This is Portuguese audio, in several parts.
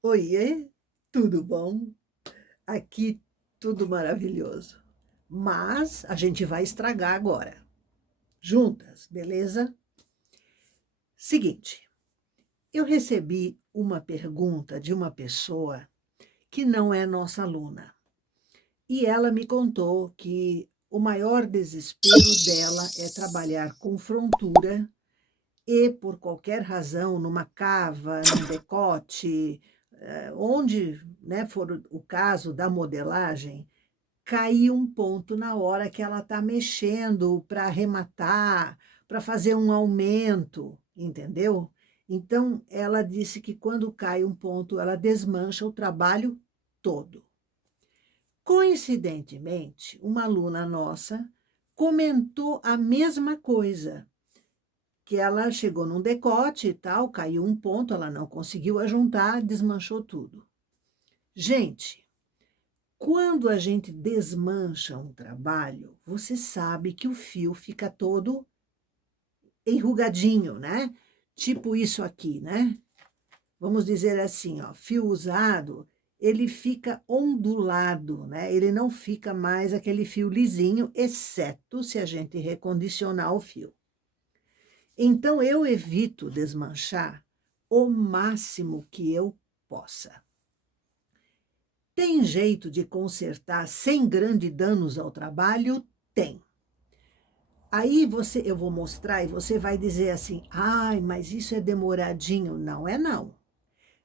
Oiê, tudo bom? Aqui tudo maravilhoso. Mas a gente vai estragar agora, juntas, beleza? Seguinte, eu recebi uma pergunta de uma pessoa que não é nossa aluna. E ela me contou que o maior desespero dela é trabalhar com frontura e, por qualquer razão, numa cava, num decote, onde, né, for o caso da modelagem, cair um ponto na hora que ela está mexendo para arrematar, para fazer um aumento, entendeu? Então, ela disse que quando cai um ponto, ela desmancha o trabalho todo. Coincidentemente, uma aluna nossa comentou a mesma coisa, que ela chegou num decote e tal, caiu um ponto, ela não conseguiu ajuntar, desmanchou tudo. Gente, quando a gente desmancha um trabalho, você sabe que o fio fica todo enrugadinho, né? Tipo isso aqui, né? Vamos dizer assim, ó, fio usado, ele fica ondulado, né? Ele não fica mais aquele fio lisinho, exceto se a gente recondicionar o fio. Então, eu evito desmanchar o máximo que eu possa. Tem jeito de consertar sem grandes danos ao trabalho? Tem. Aí eu vou mostrar e você vai dizer assim, ai, mas isso é demoradinho. Não é não.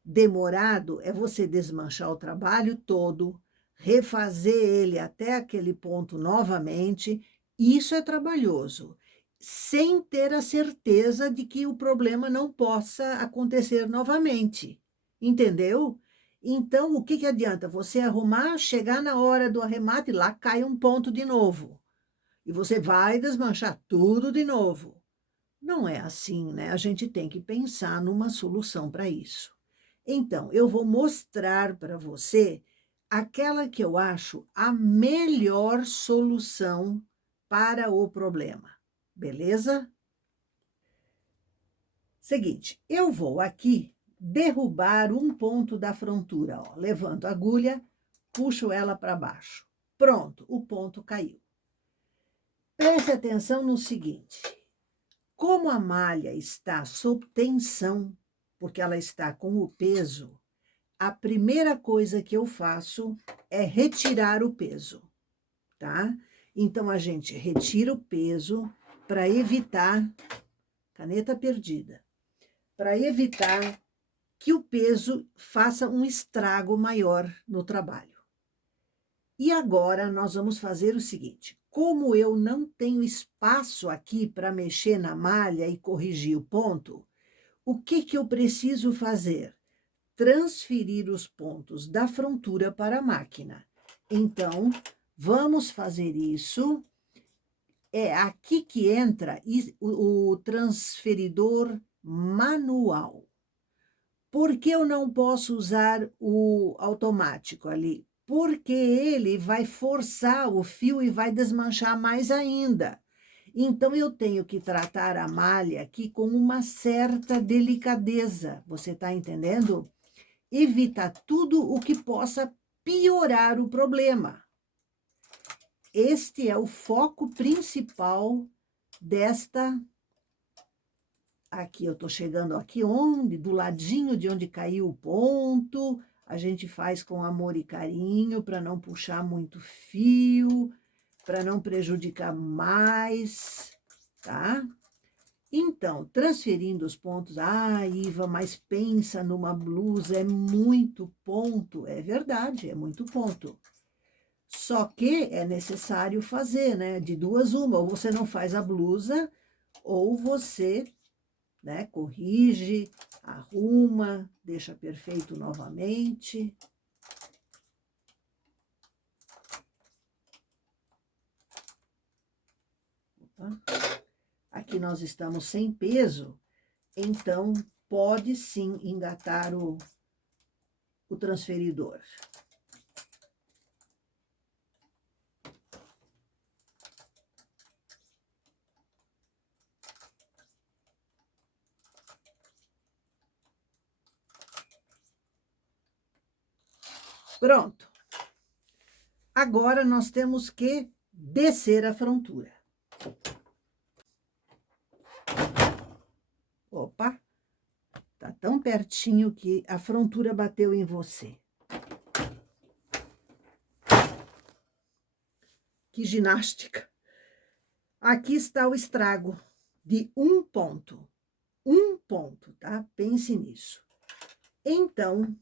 Demorado é você desmanchar o trabalho todo, refazer ele até aquele ponto novamente. Isso é trabalhoso, sem ter a certeza de que o problema não possa acontecer novamente. Entendeu? Então, o que que adianta? Você arrumar, chegar na hora do arremate, lá cai um ponto de novo. E você vai desmanchar tudo de novo. Não é assim, né? A gente tem que pensar numa solução para isso. Então, eu vou mostrar para você aquela que eu acho a melhor solução para o problema. Beleza? Seguinte, eu vou aqui derrubar um ponto da frontura, ó. Levanto a agulha, puxo ela para baixo. Pronto, o ponto caiu. Preste atenção no seguinte: como a malha está sob tensão, porque ela está com o peso, a primeira coisa que eu faço é retirar o peso, tá? Então, a gente retira o peso para evitar, caneta perdida, para evitar que o peso faça um estrago maior no trabalho. E agora nós vamos fazer o seguinte: como eu não tenho espaço aqui para mexer na malha e corrigir o ponto, o que que eu preciso fazer? Transferir os pontos da frontura para a máquina. Então, vamos fazer isso. É aqui que entra o transferidor manual. Por que eu não posso usar o automático ali? Porque ele vai forçar o fio e vai desmanchar mais ainda. Então, eu tenho que tratar a malha aqui com uma certa delicadeza. Você está entendendo? Evitar tudo o que possa piorar o problema. Este é o foco principal desta. Aqui eu estou chegando aqui onde, do ladinho de onde caiu o ponto, a gente faz com amor e carinho para não puxar muito fio, para não prejudicar mais, tá? Então, transferindo os pontos, Iva, mas pensa numa blusa, é muito ponto. É verdade, é muito ponto. Só que é necessário fazer, né? De duas uma, ou você não faz a blusa, ou você, né, corrige, arruma, deixa perfeito novamente. Tá? Aqui nós estamos sem peso, então pode sim engatar o transferidor. Pronto. Agora, nós temos que descer a frontura. Opa, tá tão pertinho que a frontura bateu em você. Que ginástica. Aqui está o estrago de um ponto. Um ponto, tá? Pense nisso. Então,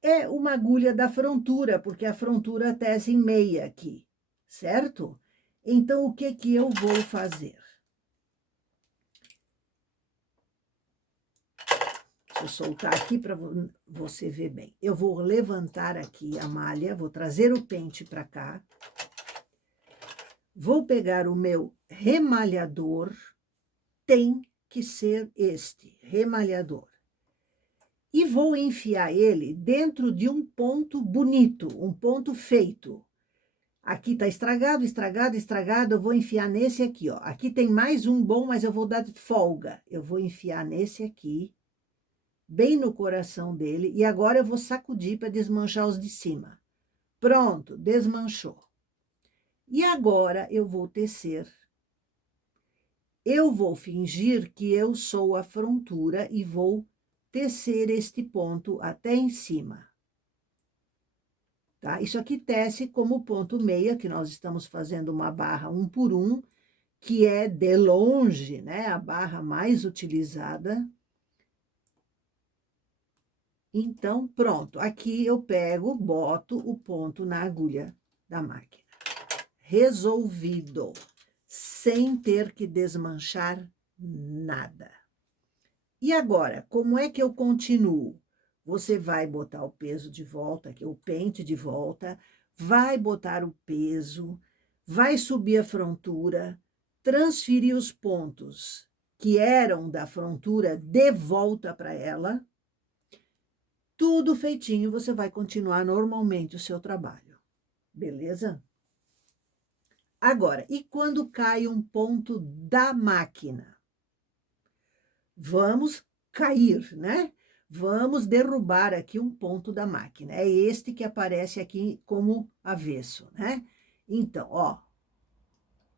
é uma agulha da frontura, porque a frontura tece em meia aqui, certo? Então, o que que eu vou fazer? Deixa eu soltar aqui para você ver bem. Eu vou levantar aqui a malha, vou trazer o pente para cá. Vou pegar o meu remalhador, tem que ser este, remalhador. E vou enfiar ele dentro de um ponto bonito, um ponto feito. Aqui tá estragado, estragado, estragado, eu vou enfiar nesse aqui, ó. Aqui tem mais um bom, mas eu vou dar de folga. Eu vou enfiar nesse aqui, bem no coração dele, e agora eu vou sacudir para desmanchar os de cima. Pronto, desmanchou. E agora eu vou tecer. Eu vou fingir que eu sou a frontura e vou tecer este ponto até em cima. Tá? Isso aqui tece como ponto meia, que nós estamos fazendo uma barra 1 por 1, que é de longe, né, a barra mais utilizada. Então, pronto. Aqui eu pego, boto o ponto na agulha da máquina. Resolvido, sem ter que desmanchar nada. E agora, como é que eu continuo? Você vai botar o peso de volta, aqui, o pente de volta, vai botar o peso, vai subir a frontura, transferir os pontos que eram da frontura de volta para ela. Tudo feitinho, você vai continuar normalmente o seu trabalho. Beleza? Agora, e quando cai um ponto da máquina? Vamos cair, né? Vamos derrubar aqui um ponto da máquina. É este que aparece aqui como avesso, né? Então, ó,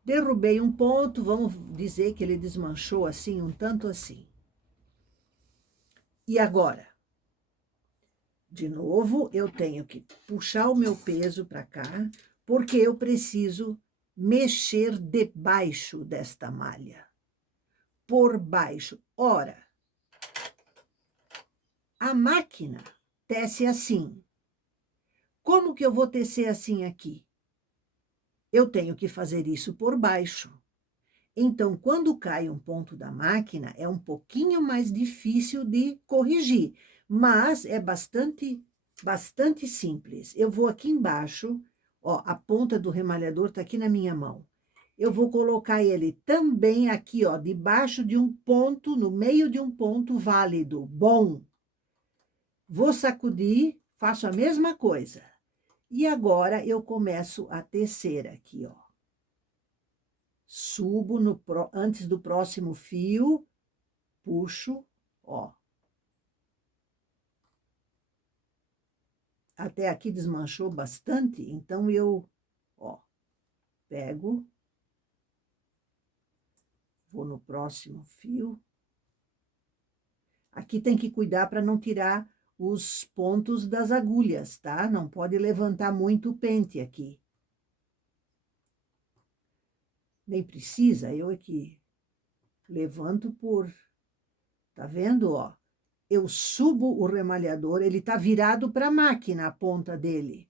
derrubei um ponto, vamos dizer que ele desmanchou assim, um tanto assim. E agora? De novo, eu tenho que puxar o meu peso para cá, porque eu preciso mexer debaixo desta malha. Por baixo. Ora, a máquina tece assim. Como que eu vou tecer assim aqui? Eu tenho que fazer isso por baixo. Então, quando cai um ponto da máquina, é um pouquinho mais difícil de corrigir, mas é bastante simples. Eu vou aqui embaixo, ó, a ponta do remalhador tá aqui na minha mão. Eu vou colocar ele também aqui, ó, debaixo de um ponto, no meio de um ponto válido, bom. Vou sacudir, faço a mesma coisa. E agora eu começo a tecer aqui, ó. Subo antes do próximo fio, puxo, ó. Até aqui desmanchou bastante, então eu, ó, pego, vou no próximo fio. Aqui tem que cuidar para não tirar os pontos das agulhas, tá? Não pode levantar muito o pente aqui. Nem precisa, eu aqui levanto por... Tá vendo, ó? Eu subo o remalhador, ele tá virado para a máquina, a ponta dele.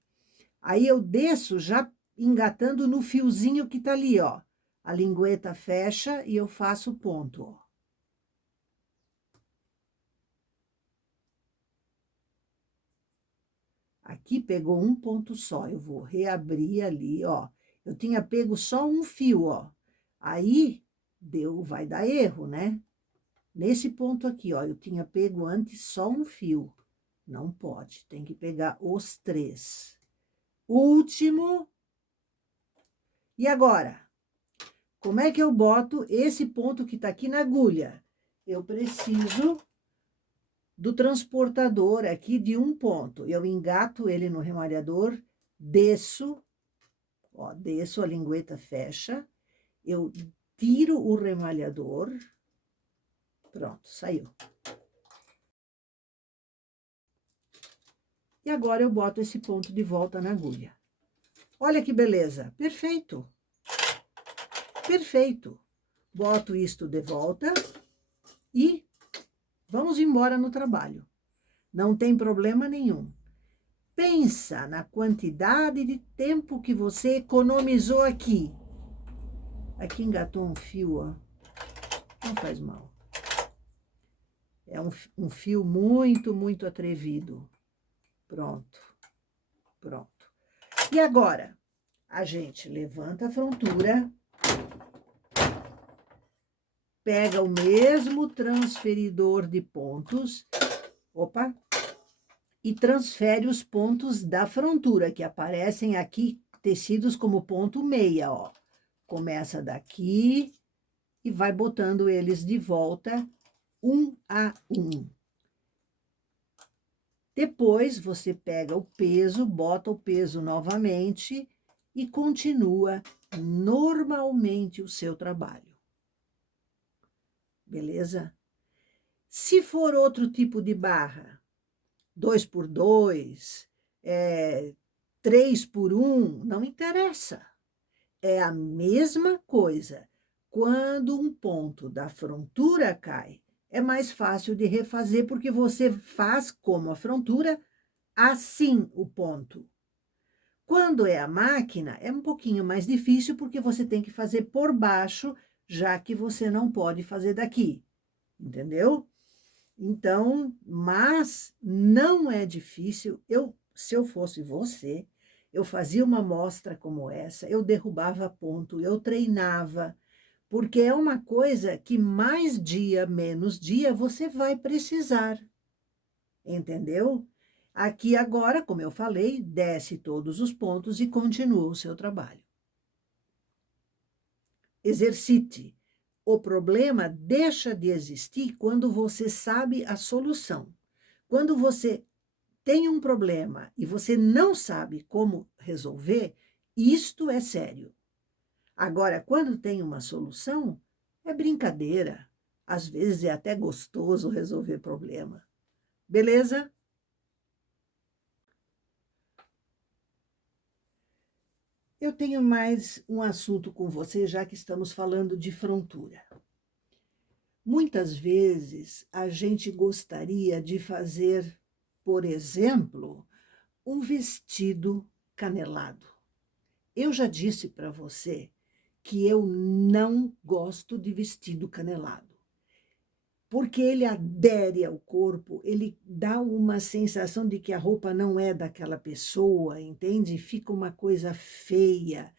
Aí eu desço já engatando no fiozinho que tá ali, ó. A lingueta fecha e eu faço o ponto, ó. Aqui pegou um ponto só, eu vou reabrir ali, ó. Eu tinha pego só um fio, ó. Aí, vai dar erro, né? Nesse ponto aqui, ó, eu tinha pego antes só um fio. Não pode, tem que pegar os 3. Último. E agora? Como é que eu boto esse ponto que tá aqui na agulha? Eu preciso do transportador aqui de um ponto. Eu engato ele no remalhador, desço, ó, desço, a lingueta fecha, eu tiro o remalhador, pronto, saiu. E agora eu boto esse ponto de volta na agulha. Olha que beleza, perfeito. Perfeito. Boto isto de volta e vamos embora no trabalho. Não tem problema nenhum. Pensa na quantidade de tempo que você economizou aqui. Aqui engatou um fio, ó. Não faz mal. É um fio muito, muito atrevido. Pronto. Pronto. E agora, a gente levanta a frontura, pega o mesmo transferidor de pontos, opa, e transfere os pontos da frontura, que aparecem aqui tecidos como ponto meia, ó. Começa daqui e vai botando eles de volta, um a um. Depois, você pega o peso, bota o peso novamente e continua normalmente o seu trabalho. Beleza? Se for outro tipo de barra, 2x2, 3x1, não interessa. É a mesma coisa. Quando um ponto da frontura cai, é mais fácil de refazer, porque você faz como a frontura, assim o ponto. Quando é a máquina, é um pouquinho mais difícil, porque você tem que fazer por baixo, já que você não pode fazer daqui. Entendeu? Então, mas não é difícil. Se eu fosse você, eu fazia uma amostra como essa, eu derrubava ponto, eu treinava, porque é uma coisa que mais dia, menos dia, você vai precisar. Entendeu? Aqui agora, como eu falei, desce todos os pontos e continua o seu trabalho. Exercite. O problema deixa de existir quando você sabe a solução. Quando você tem um problema e você não sabe como resolver, isto é sério. Agora, quando tem uma solução, é brincadeira. Às vezes é até gostoso resolver problema. Beleza? Eu tenho mais um assunto com você, já que estamos falando de frontura. Muitas vezes a gente gostaria de fazer, por exemplo, um vestido canelado. Eu já disse para você que eu não gosto de vestido canelado, porque ele adere ao corpo, ele dá uma sensação de que a roupa não é daquela pessoa, entende? Fica uma coisa feia.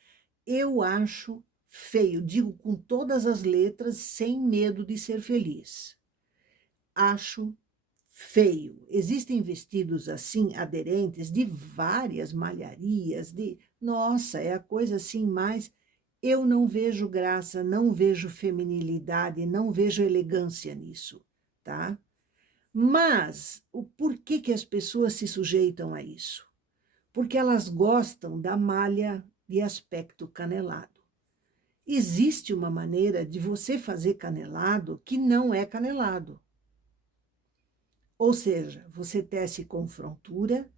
Eu acho feio, digo com todas as letras, sem medo de ser feliz. Acho feio. Existem vestidos assim, aderentes, de várias malharias, nossa, é a coisa assim mais... Eu não vejo graça, não vejo feminilidade, não vejo elegância nisso, tá? Mas o porquê que as pessoas se sujeitam a isso? Porque elas gostam da malha de aspecto canelado. Existe uma maneira de você fazer canelado que não é canelado. Ou seja, você tece com frontura,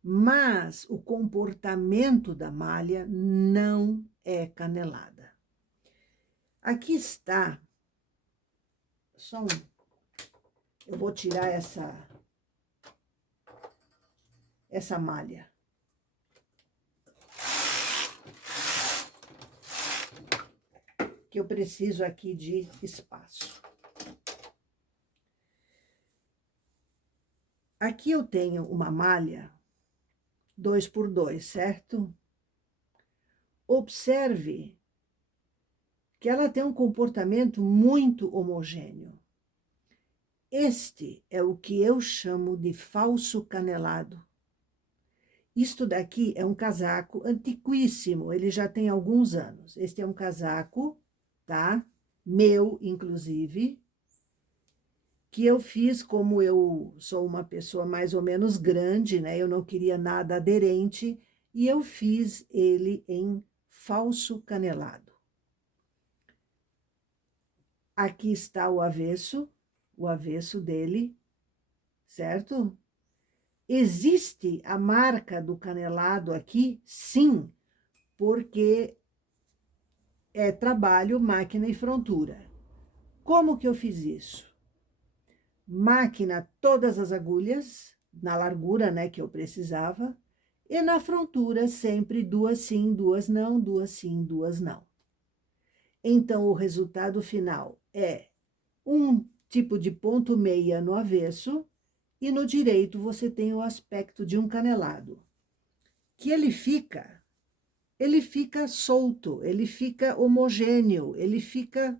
mas o comportamento da malha não é canelada. Aqui está, eu vou tirar essa malha. Que eu preciso aqui de espaço. Aqui eu tenho uma malha 2x2, certo? Observe que ela tem um comportamento muito homogêneo. Este é o que eu chamo de falso canelado. Isto daqui é um casaco antiquíssimo, ele já tem alguns anos. Este é um casaco, tá? Meu, inclusive. que eu fiz, como eu sou uma pessoa mais ou menos grande, né? Eu não queria nada aderente, e eu fiz ele em falso canelado. Aqui está o avesso dele, certo? Existe a marca do canelado aqui? Sim, porque é trabalho, máquina e frontura. Como que eu fiz isso? Máquina, todas as agulhas, na largura, né, que eu precisava, e na frontura sempre duas sim, duas não, duas sim, duas não. Então, o resultado final é um tipo de ponto meia no avesso, e no direito você tem o aspecto de um canelado, que ele fica solto, ele fica homogêneo, ele fica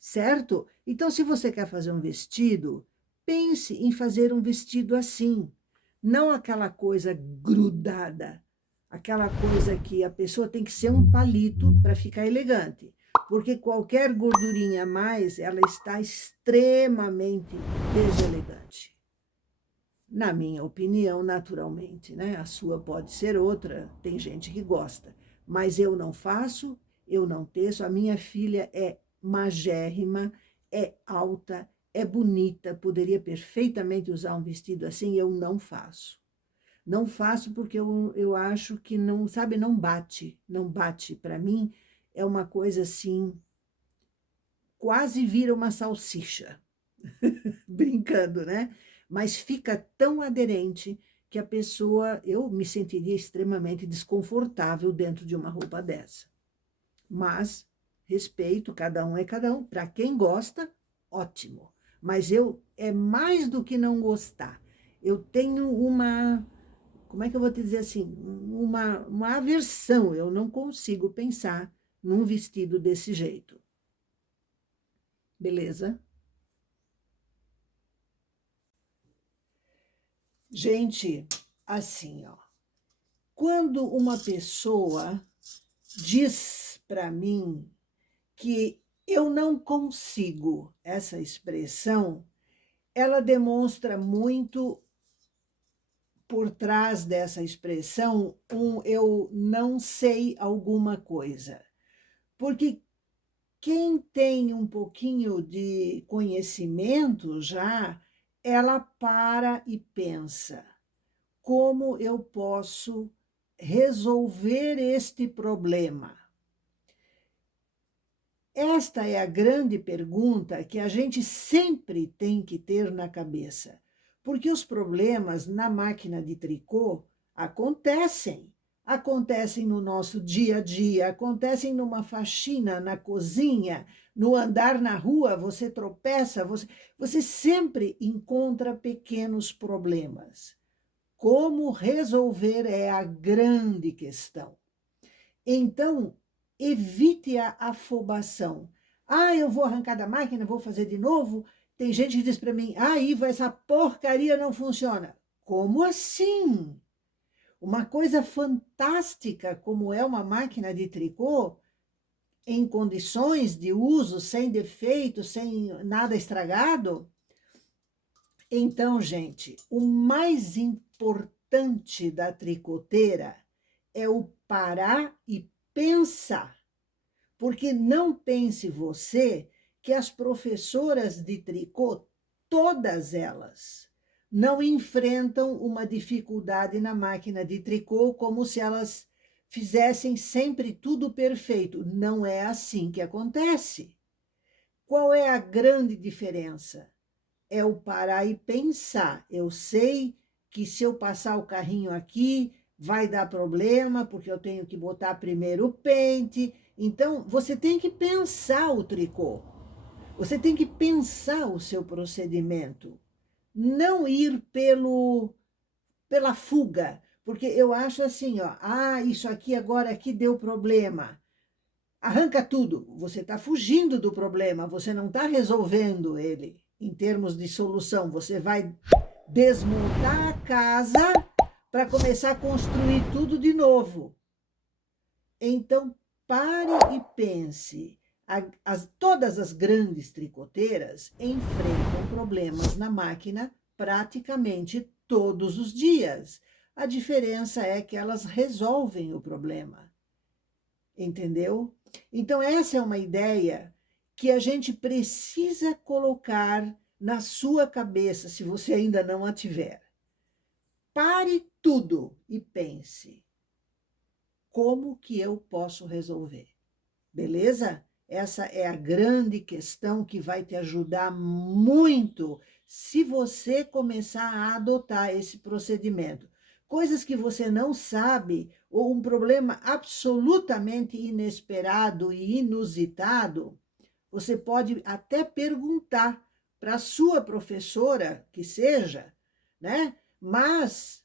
certo? Então, se você quer fazer um vestido, pense em fazer um vestido assim, não aquela coisa grudada, aquela coisa que a pessoa tem que ser um palito para ficar elegante, porque qualquer gordurinha a mais, ela está extremamente deselegante. Na minha opinião, naturalmente, né? A sua pode ser outra, tem gente que gosta, mas eu não faço, eu não teço. A minha filha é magérrima, é alta, é bonita, poderia perfeitamente usar um vestido assim, eu não faço. Não faço porque eu acho que não, sabe, não bate, não bate. Para mim é uma coisa assim, quase vira uma salsicha, brincando, né? Mas fica tão aderente que a pessoa, eu me sentiria extremamente desconfortável dentro de uma roupa dessa. Mas respeito, cada um é cada um. Para quem gosta, ótimo. Mas é mais do que não gostar. Eu tenho uma, como é que eu vou te dizer assim, uma aversão. Eu não consigo pensar num vestido desse jeito. Beleza? Gente, assim, ó. Quando uma pessoa diz para mim que eu não consigo essa expressão, ela demonstra muito por trás dessa expressão eu não sei alguma coisa. Porque quem tem um pouquinho de conhecimento já, ela para e pensa: como eu posso resolver este problema? Esta é a grande pergunta que a gente sempre tem que ter na cabeça, porque os problemas na máquina de tricô acontecem no nosso dia a dia, acontecem numa faxina na cozinha, no andar na rua, você tropeça, você sempre encontra pequenos problemas. Como resolver é a grande questão. Então, evite a afobação. Ah, eu vou arrancar da máquina, vou fazer de novo. Tem gente que diz para mim: ah, Iva, essa porcaria não funciona. Como assim? Uma coisa fantástica como é uma máquina de tricô, em condições de uso, sem defeito, sem nada estragado. Então, gente, o mais importante da tricoteira é o parar e pensar. Porque não pense você que as professoras de tricô, todas elas, não enfrentam uma dificuldade na máquina de tricô como se elas fizessem sempre tudo perfeito. Não é assim que acontece. Qual é a grande diferença? É o parar e pensar. Eu sei que se eu passar o carrinho aqui, vai dar problema, porque eu tenho que botar primeiro o pente. Então, você tem que pensar o tricô. Você tem que pensar o seu procedimento. Não ir pela fuga. Porque eu acho assim, ó, ah, isso aqui agora aqui deu problema. Arranca tudo. Você está fugindo do problema, você não está resolvendo ele em termos de solução. Você vai desmontar a casa para começar a construir tudo de novo. Então, pare e pense. Todas as grandes tricoteiras enfrentam problemas na máquina praticamente todos os dias. A diferença é que elas resolvem o problema. Entendeu? Então, essa é uma ideia que a gente precisa colocar na sua cabeça, se você ainda não a tiver. Pare tudo e pense: como que eu posso resolver? Beleza? Essa é a grande questão que vai te ajudar muito se você começar a adotar esse procedimento. Coisas que você não sabe ou um problema absolutamente inesperado e inusitado, você pode até perguntar para a sua professora, que seja, né? Mas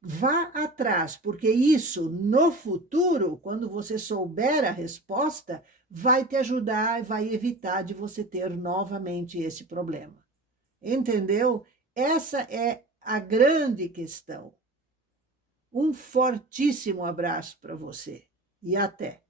vá atrás, porque isso, no futuro, quando você souber a resposta, vai te ajudar e vai evitar de você ter novamente esse problema. Entendeu? Essa é a grande questão. Um fortíssimo abraço para você e até!